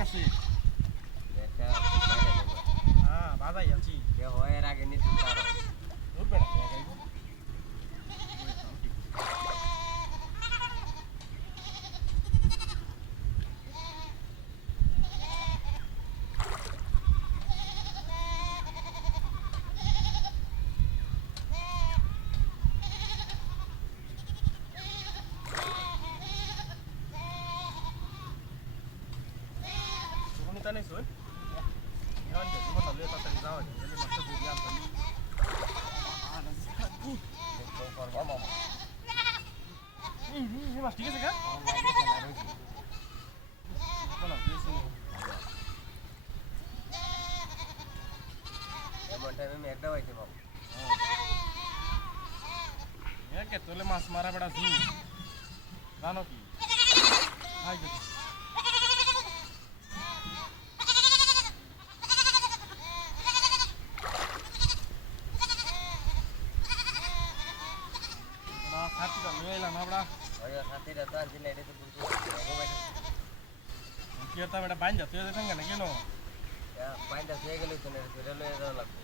আছে একটা বাইরে দেবো হ্যাঁ বাজাই আছি কে হয় এর আগে নিতে পারো উঠবে না দেখাইবো তুমি তানে শুন এখন যে জীবন তাহলে তাড়াতাড়ি যাও যদি মাছটা ধরে আনতাম তো করবা মামা এই মাছ ঠিক আছে কা লাগে খেলা রয়েছে বলো বেশি এমন টাইমে আমি একটা পাইতে পাবো একে তোলে মাছ মারা বেড়া ঝু জানো কি হাই দেখি না সাথীটা নিয়ে এলাম আমরা ওই সাথীরা তো আনছি না এটা তো বুঝতে কি হতাম এটা বাইন যাতে দেখেন কেন কেন পাইনটা হয়ে গেলে তো না ধরে লয়ে যাওয়া লাগবে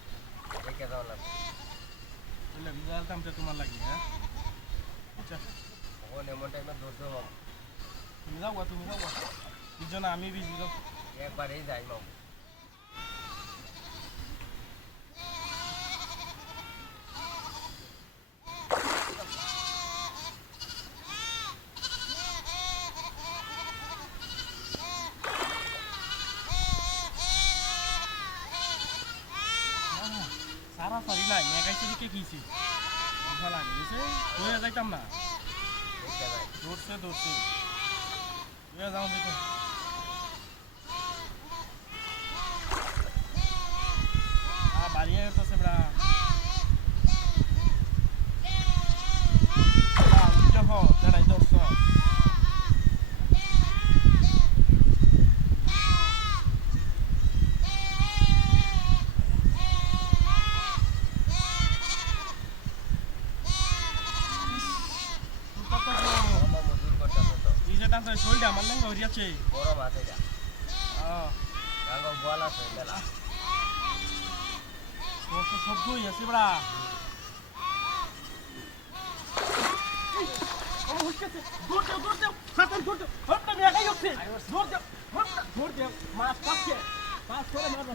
রেখে যাওয়া লাগবে বললে বুঝাতাম তো তোমার লাগি হ্যাঁ আচ্ছা ওখানে এমন টাইমে ধরছো মামা তুমি যাও বুঝছো না আমি বিজি তো একবারেই যাই মামা সারা সারি নাই মেঘাইছে দিকে কিছি কথা লাগিয়েছে তুই যাইতাম না রেখে যাই দৌড়ছে তুই যাও দেখো বাড়িয়ে গেছে বেড়া দাঁড়াই দর্শ মামা মজুর করতেছে তো ইজেটা তো শরীরটা আমার লাগে হরিয়াছে বড় মাছ এটা হ্যাঁ গাঙ্গ বল আছে মেলা শব্দ হইয়াছে বেড়া মাছ পাচ্ছে মাছ করে মাছ